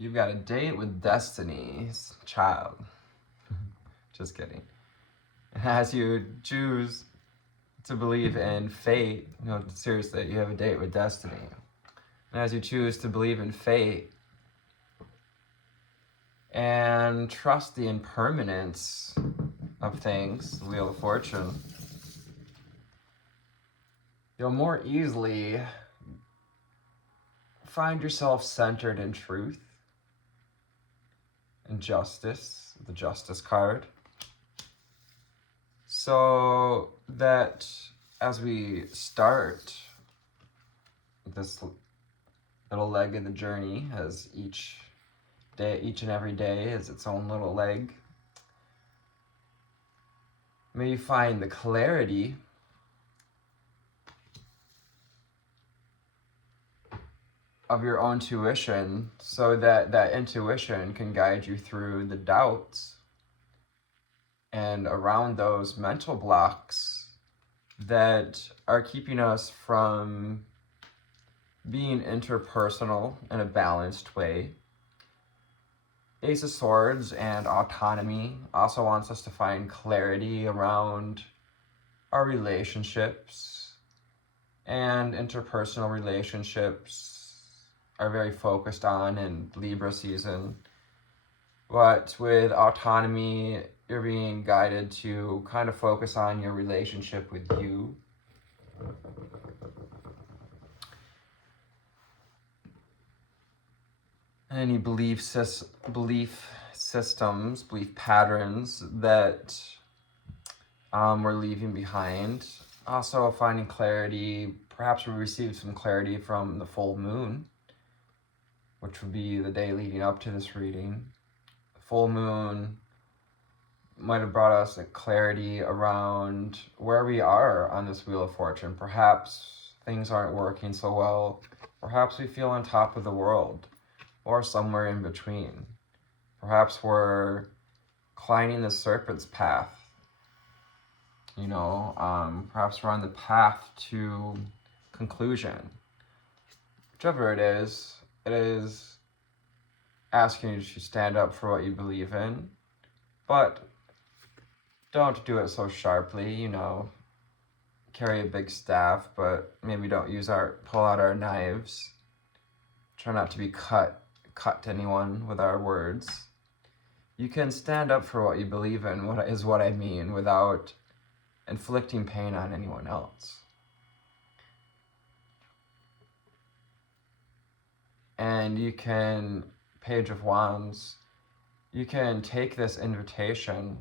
You've got a date with destiny's child. Just kidding. As you choose to believe in fate, seriously, you have a date with destiny. And as you choose to believe in fate and trust the impermanence of things, the Wheel of Fortune, you'll more easily find yourself centered in truth and justice, the Justice card. So that as we start this little leg of the journey, as each and every day is its own little leg, may you find the clarity of your own intuition, so that that intuition can guide you through the doubts and around those mental blocks that are keeping us from being interpersonal in a balanced way. Ace of Swords and autonomy also wants us to find clarity around our relationships, and interpersonal relationships are very focused on in Libra season. But with autonomy, you're being guided to kind of focus on your relationship with you. Any belief systems, belief patterns that we're leaving behind. Also finding clarity, perhaps we received some clarity from the full moon, which would be the day leading up to this reading. The full moon might have brought us a clarity around where we are on this Wheel of Fortune. Perhaps things aren't working so well. Perhaps we feel on top of the world, or somewhere in between. Perhaps we're climbing the serpent's path. Perhaps we're on the path to conclusion. Whichever it is asking you to stand up for what you believe in, but don't do it so sharply, carry a big staff, but maybe don't pull out our knives. Try not to be cut anyone with our words. You can stand up for what you believe in, what I mean, without inflicting pain on anyone else. And you can, Page of Wands, you can take this invitation,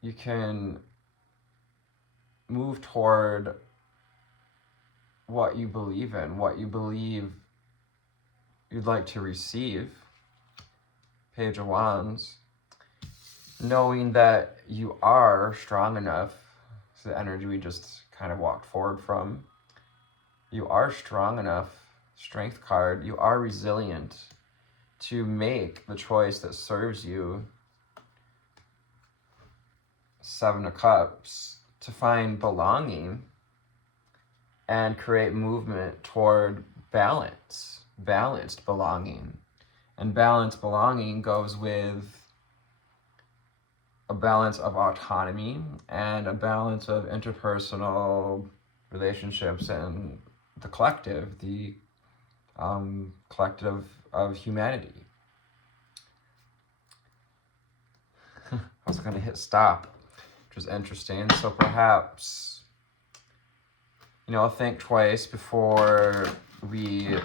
you can move toward what you believe in, what you believe you'd like to receive. Page of Wands, knowing that you are strong enough, it's the energy we just kind of walked forward from. You are strong enough, Strength card, you are resilient to make the choice that serves you. Seven of Cups, to find belonging and create movement toward balanced belonging. And balanced belonging goes with a balance of autonomy and a balance of interpersonal relationships and the collective, the collective of humanity. I was going to hit stop, which was interesting. So perhaps, think twice before we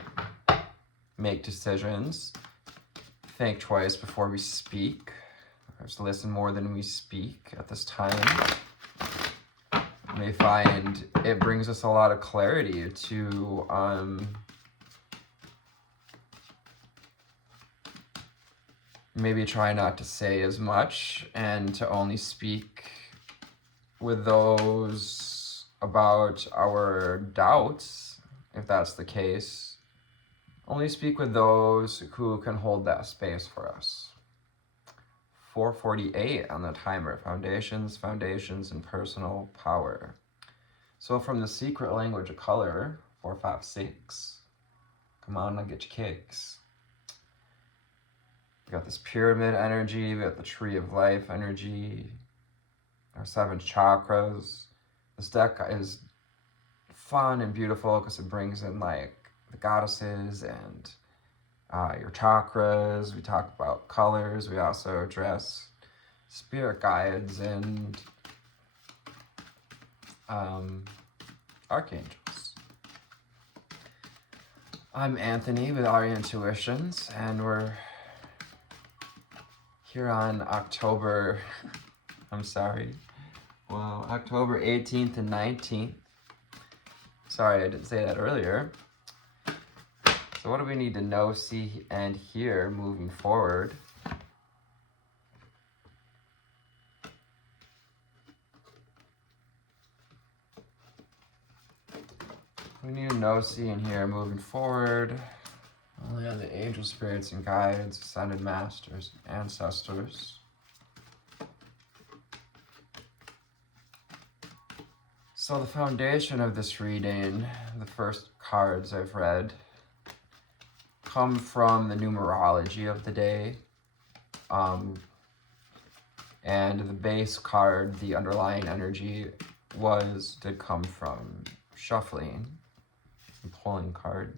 make decisions. Think twice before we speak. Just listen more than we speak at this time. You may find it brings us a lot of clarity to maybe try not to say as much and to only speak with those about our doubts, if that's the case. Only speak with those who can hold that space for us. 4:48 on the timer. Foundations, and personal power. So from the secret language of color, 456. Come on, I'll get your kicks. got this pyramid energy, we got the tree of life energy, our 7 chakras. This deck is fun and beautiful because it brings in like the goddesses and your chakras. We talk about colors. We also address spirit guides and archangels. I'm Anthony with Our Intuitions, and we're here on October 18th and 19th. Sorry, I didn't say that earlier. So what do we need to know, see, and hear moving forward? We need to know, see, and hear moving forward. Only on the angel spirits and guides, ascended masters, ancestors. So the foundation of this reading, the first cards I've read, come from the numerology of the day. And the base card, the underlying energy, did come from shuffling and pulling card.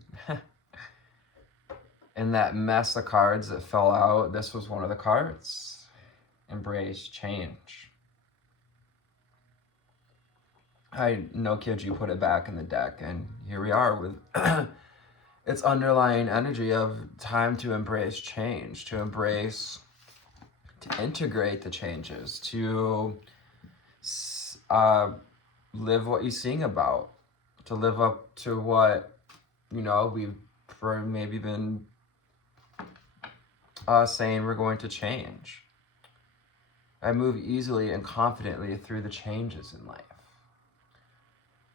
In that mess of cards that fell out, this was one of the cards. Embrace change. No kid, you put it back in the deck, and here we are with its underlying energy of time to embrace change, to integrate the changes, to live what you sing about, to live up to what, we've maybe been saying we're going to change. I move easily and confidently through the changes in life.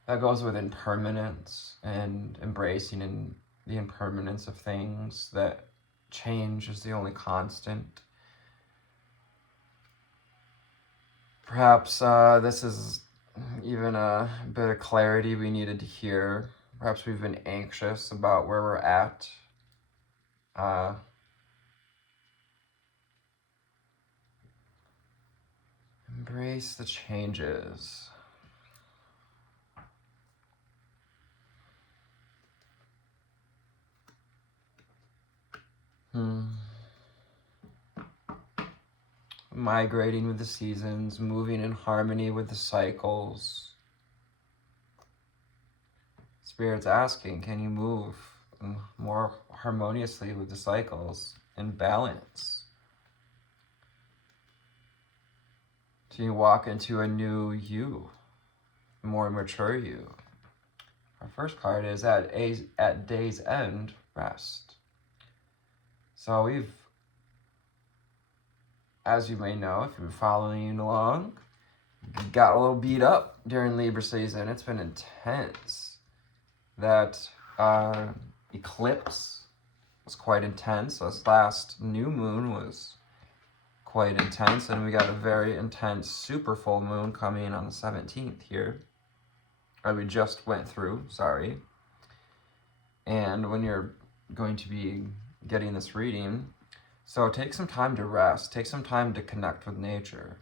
That goes with impermanence and embracing the impermanence of things, that change is the only constant. Perhaps this is even a bit of clarity we needed to hear. Perhaps we've been anxious about where we're at. Embrace the changes. Migrating with the seasons, moving in harmony with the cycles. Spirit's asking, can you move more harmoniously with the cycles in balance? Can you walk into a new you, a more mature you? Our first card is at day's end, rest. So we've, as you may know, if you've been following along, got a little beat up during Libra season. It's been intense. That eclipse was quite intense. This last new moon was quite intense, and we got a very intense super full moon coming on the 17th here. Or we just went through, sorry. And when you're going to be getting this reading, so take some time to rest, take some time to connect with nature.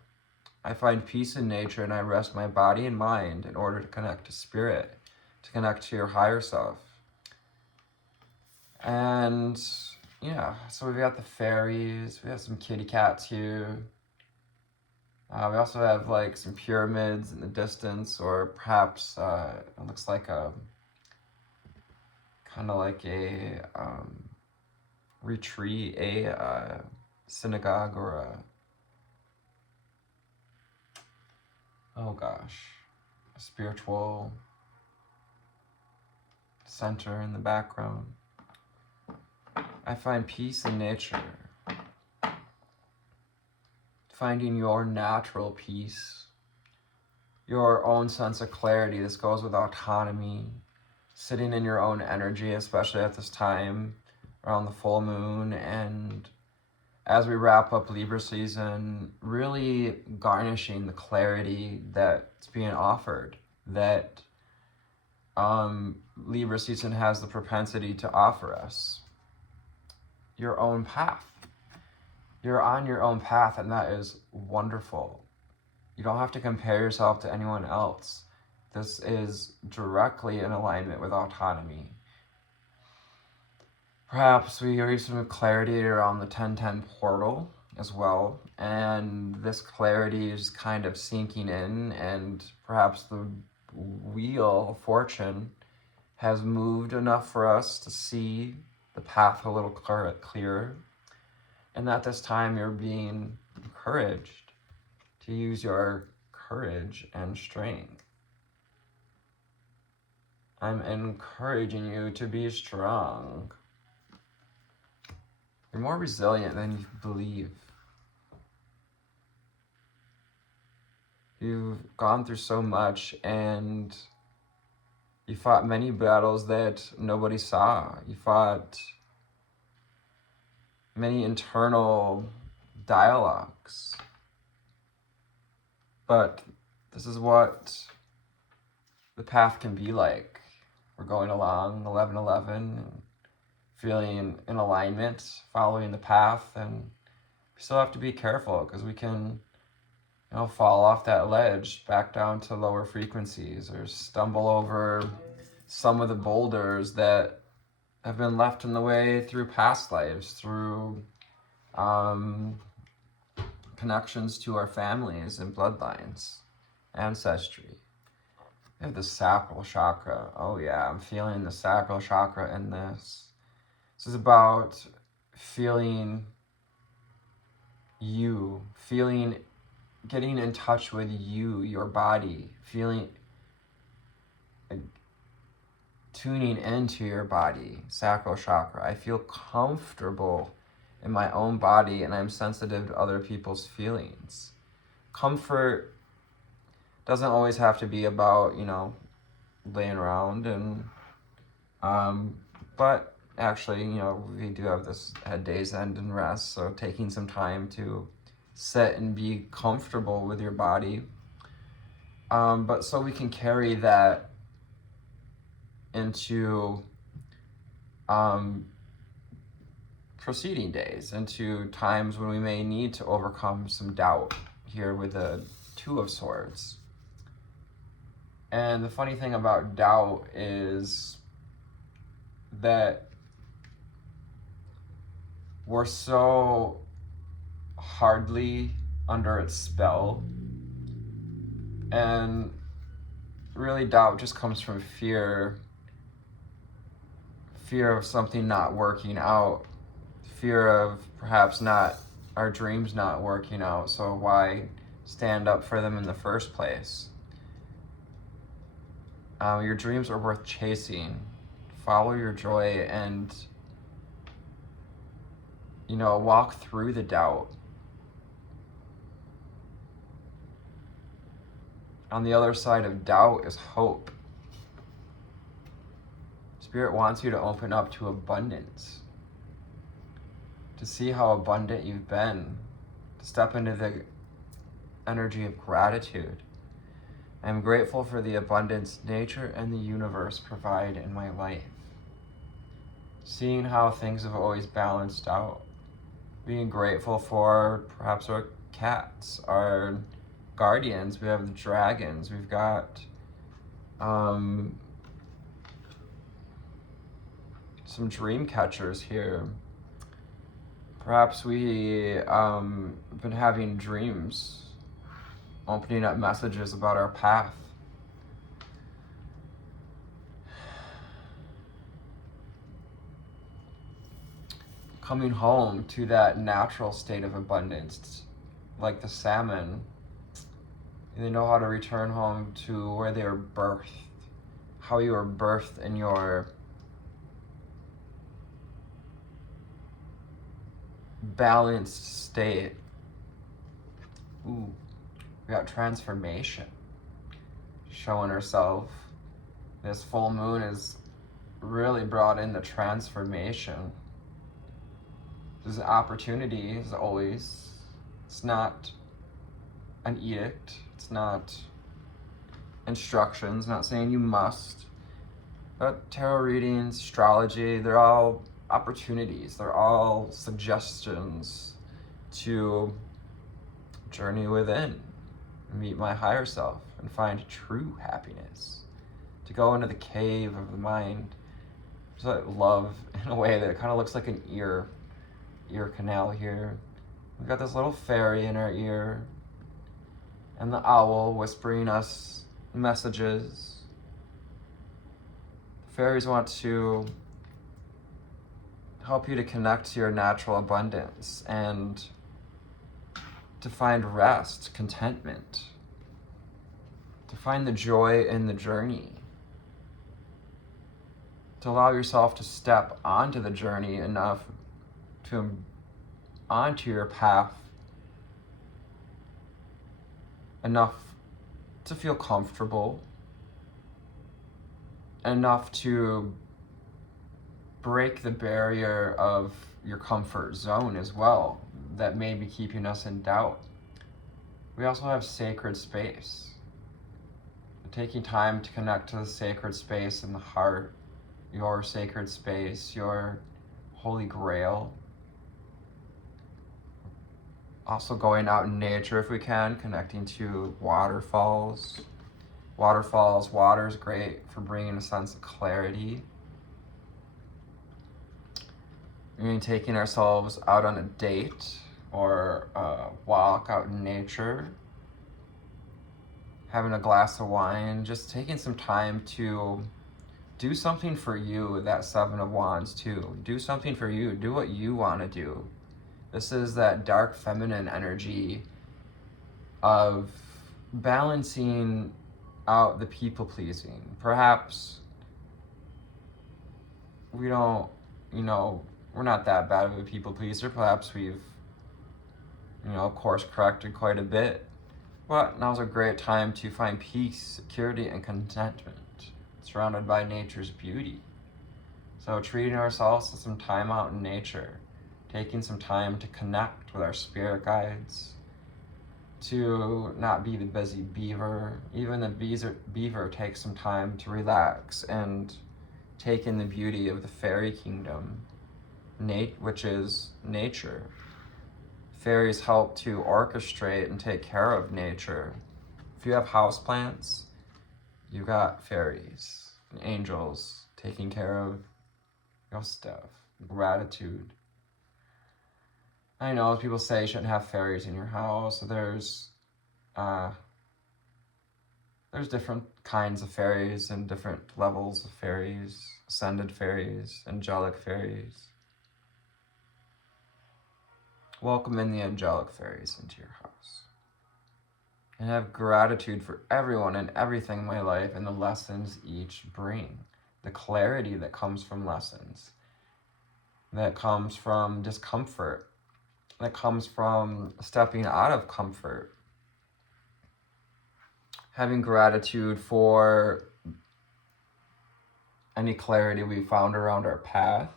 I find peace in nature, and I rest my body and mind in order to connect to spirit, to connect to your higher self. And yeah, so we've got the fairies, we have some kitty cats here. We also have like some pyramids in the distance, or perhaps it looks like kind of like a retreat, a synagogue, or a spiritual center in the background. I find peace in nature. Finding your natural peace, your own sense of clarity. This goes with autonomy, sitting in your own energy, especially at this time around the full moon, and as we wrap up Libra season, really garnishing the clarity that's being offered, that Libra season has the propensity to offer us. Your own path. you're on your own path, and that is wonderful. You don't have to compare yourself to anyone else. This is directly in alignment with autonomy. Perhaps we reach some clarity around the 1010 portal as well, and this clarity is kind of sinking in, and perhaps the wheel of fortune has moved enough for us to see the path a little clearer, and at this time you're being encouraged to use your courage and strength. I'm encouraging you to be strong. You're more resilient than you believe. You've gone through so much, and you fought many battles that nobody saw. You fought many internal dialogues. But this is what the path can be like. We're going along 1111, and feeling in alignment, following the path, and we still have to be careful because we can, fall off that ledge back down to lower frequencies, or stumble over some of the boulders that have been left in the way through past lives, through connections to our families and bloodlines, ancestry. We have the sacral chakra. Oh yeah, I'm feeling the sacral chakra in this. This is about feeling you, getting in touch with you, your body, tuning into your body, sacral chakra. I feel comfortable in my own body, and I'm sensitive to other people's feelings. Comfort doesn't always have to be about, laying around, and but actually, we do have this at day's end and rest, so taking some time to sit and be comfortable with your body, but so we can carry that into preceding days, into times when we may need to overcome some doubt, here with the Two of Swords. And the funny thing about doubt is that we're so hardly under its spell, and really doubt just comes from fear of something not working out, fear of perhaps our dreams not working out, so why stand up for them in the first place? Your dreams are worth chasing. Follow your joy, and walk through the doubt. On the other side of doubt is hope. Spirit wants you to open up to abundance, to see how abundant you've been, to step into the energy of gratitude. I'm grateful for the abundance nature and the universe provide in my life. Seeing how things have always balanced out. Being grateful for perhaps our cats, our guardians. We have the dragons. We've got some dream catchers here. Perhaps we have been having dreams, opening up messages about our path. Coming home to that natural state of abundance, like the salmon. They know how to return home to where they were birthed, how you were birthed in your balanced state. Ooh, we got transformation showing herself. This full moon is really brought in the transformation. There's an opportunity, as always. It's not an edict. It's not instructions. Not saying you must. But tarot readings, astrology, they're all opportunities. They're all suggestions. to journey within, meet my higher self, and find true happiness. To go into the cave of the mind, to like love in a way that kind of looks like an ear canal here. We've got this little fairy in our ear, and the owl whispering us messages. The fairies want to help you to connect to your natural abundance and to find rest, contentment, to find the joy in the journey, to allow yourself to step onto the journey enough to onto your path enough to feel comfortable, enough to break the barrier of your comfort zone as well that may be keeping us in doubt. We also have sacred space. Taking time to connect to the sacred space in the heart, your sacred space, your holy grail. Also going out in nature if we can, connecting to waterfalls. Water is great for bringing a sense of clarity. Maybe taking ourselves out on a date or a walk out in nature, having a glass of wine, just taking some time to do something for you, that Seven of Wands too. Do something for you, do what you want to do. This is that dark feminine energy of balancing out the people pleasing. Perhaps we don't, we're not that bad of a people pleaser. Perhaps we've, course corrected quite a bit. But now's a great time to find peace, security, and contentment, surrounded by nature's beauty. So treating ourselves to some time out in nature, taking some time to connect with our spirit guides, to not be the busy beaver. Even the beaver takes some time to relax and take in the beauty of the fairy kingdom, which is nature. Fairies help to orchestrate and take care of nature. If you have houseplants, you've got fairies and angels taking care of your stuff. Gratitude. I know people say you shouldn't have fairies in your house. There's different kinds of fairies and different levels of fairies. Ascended fairies, angelic fairies. Welcome in the angelic fairies into your house. And have gratitude for everyone and everything in my life and the lessons each bring. The clarity that comes from lessons. That comes from discomfort. That comes from stepping out of comfort. Having gratitude for any clarity we found around our path.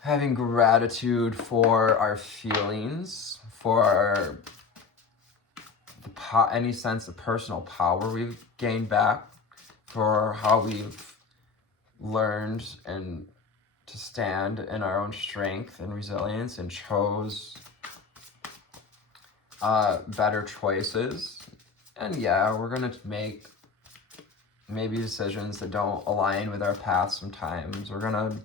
Having gratitude for our feelings, for any sense of personal power we've gained back, for how we've learned and to stand in our own strength and resilience and chose better choices. And yeah, we're gonna make maybe decisions that don't align with our path sometimes. We're gonna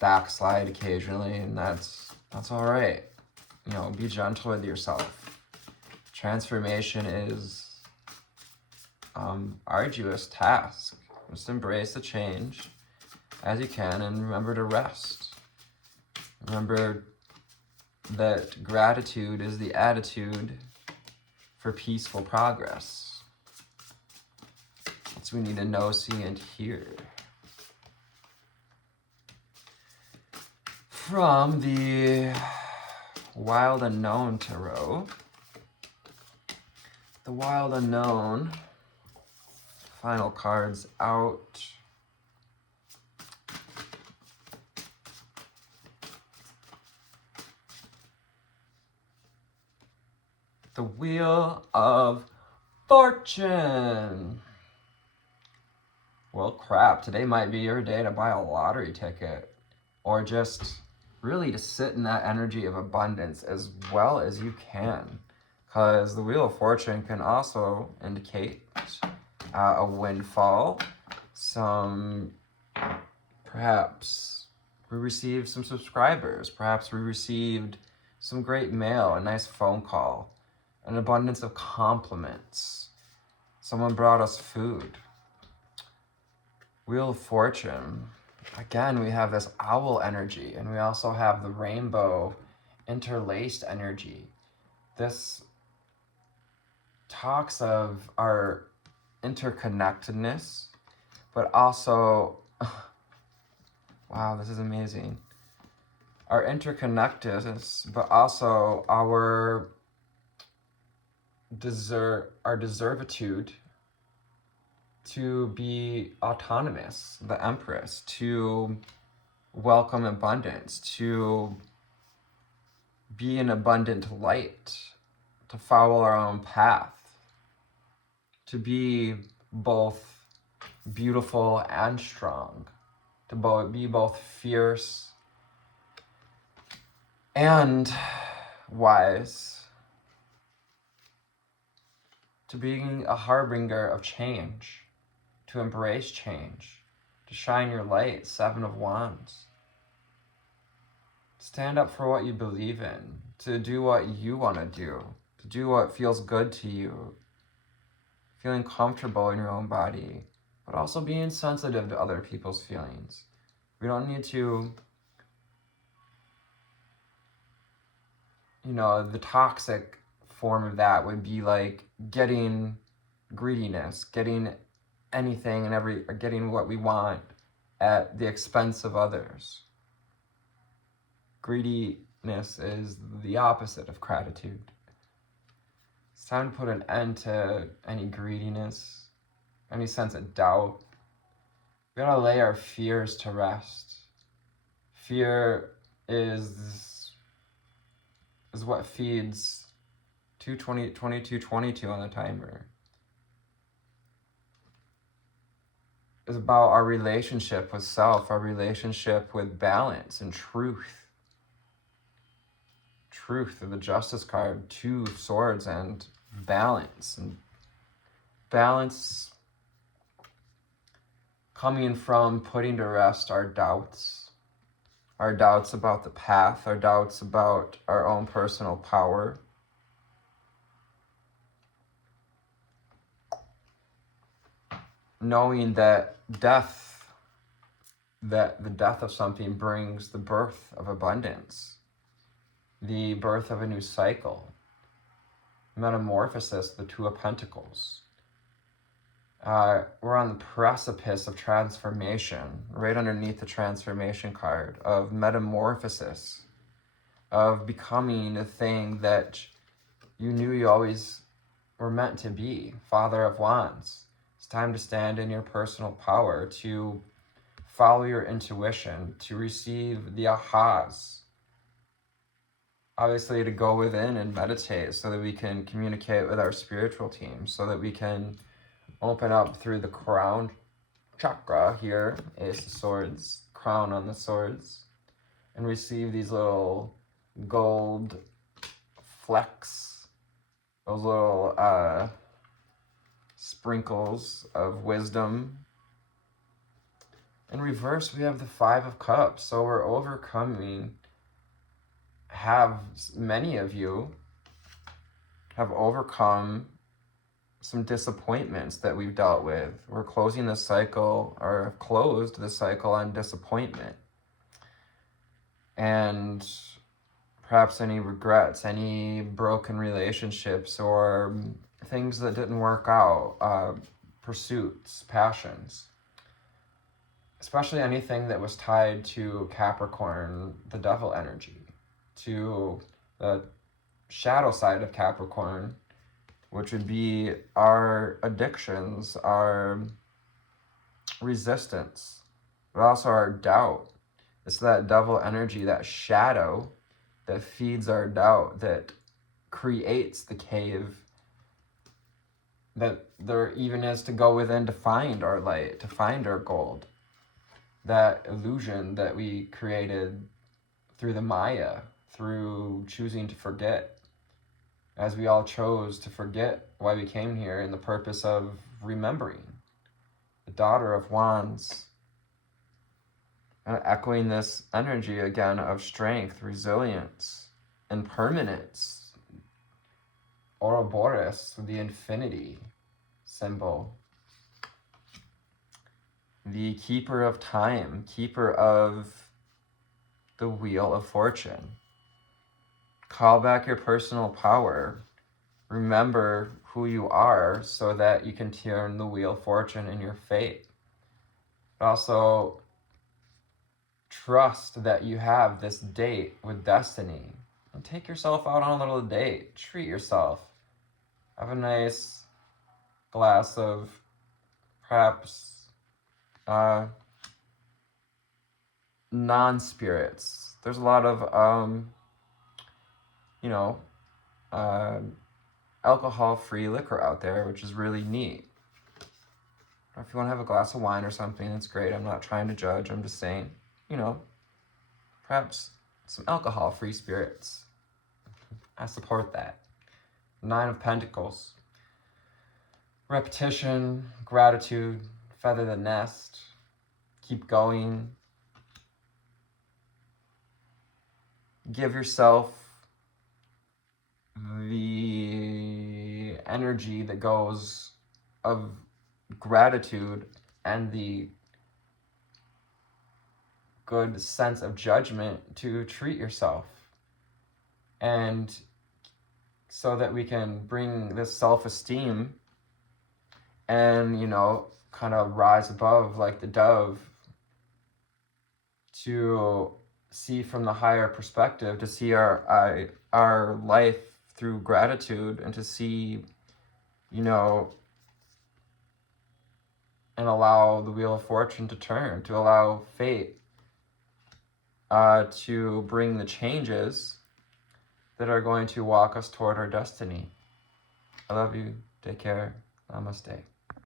backslide occasionally, and that's all right. Be gentle with yourself. Transformation is arduous task. Just embrace the change as you can and remember to rest. Remember that gratitude is the attitude for peaceful progress. That's what we need to know, see, and hear. From the Wild Unknown Tarot, the Wild Unknown, final cards out. The Wheel of Fortune. well, crap, today might be your day to buy a lottery ticket, or just really to sit in that energy of abundance as well as you can. Because the Wheel of Fortune can also indicate a windfall, perhaps we received some subscribers, perhaps we received some great mail, a nice phone call, an abundance of compliments, someone brought us food. Wheel of Fortune, again, we have this owl energy, and we also have the rainbow interlaced energy. This talks of our interconnectedness, but also, wow, this is amazing. Our interconnectedness, but also our deservitude to be autonomous, the Empress, to welcome abundance, to be an abundant light, to follow our own path, to be both beautiful and strong, to be both fierce and wise, to being a harbinger of change, to embrace change, to shine your light, Seven of Wands. Stand up for what you believe in, to do what you want to do what feels good to you, feeling comfortable in your own body, but also being sensitive to other people's feelings. We don't need to, the toxic form of that would be like getting greediness, getting anything and getting what we want at the expense of others. Greediness is the opposite of gratitude. It's time to put an end to any greediness, any sense of doubt. We gotta lay our fears to rest. Fear is what feeds 2222 on the timer. It's about our relationship with self, our relationship with balance and truth. Truth of the Justice card, 2 swords, and balance. And balance coming from putting to rest our doubts about the path, our doubts about our own personal power. Knowing that the death of something brings the birth of abundance, the birth of a new cycle, metamorphosis, the Two of Pentacles. We're on the precipice of transformation, right underneath the transformation card, of metamorphosis, of becoming the thing that you knew you always were meant to be, Father of Wands. It's time to stand in your personal power, to follow your intuition, to receive the ahas. Obviously, to go within and meditate so that we can communicate with our spiritual team, so that we can open up through the crown chakra here, Ace of Swords, crown on the swords, and receive these little gold flecks, those little sprinkles of wisdom. In reverse, we have the Five of Cups, so we're overcoming. Many of you have overcome some disappointments that we've dealt with. We're closing the cycle, or have closed the cycle on disappointment. And perhaps any regrets, any broken relationships, or things that didn't work out, pursuits, passions. Especially anything that was tied to Capricorn, the devil energy, to the shadow side of Capricorn, which would be our addictions, our resistance, but also our doubt. It's that devil energy, that shadow that feeds our doubt, that creates the cave that there even is to go within to find our light, to find our gold. That illusion that we created through the Maya, through choosing to forget, as we all chose to forget why we came here and the purpose of remembering. The Daughter of Wands, and echoing this energy again of strength, resilience, impermanence. Ouroboros, the infinity symbol. The keeper of time, keeper of the wheel of fortune. Call back your personal power. Remember who you are so that you can turn the wheel of fortune in your fate. But also, trust that you have this date with destiny. And take yourself out on a little date. Treat yourself. Have a nice glass of perhaps non-spirits. There's a lot of alcohol-free liquor out there, which is really neat. Or if you want to have a glass of wine or something, that's great. I'm not trying to judge. I'm just saying, perhaps some alcohol-free spirits. I support that. 9 of Pentacles. Repetition, gratitude, feather the nest, keep going. Give yourself the energy that goes of gratitude and the good sense of judgment to treat yourself. And so that we can bring this self-esteem and, kind of rise above like the dove to see from the higher perspective, to see our life through gratitude, and to see, and allow the wheel of fortune to turn, to allow fate to bring the changes that are going to walk us toward our destiny. I love you. Take care. Namaste.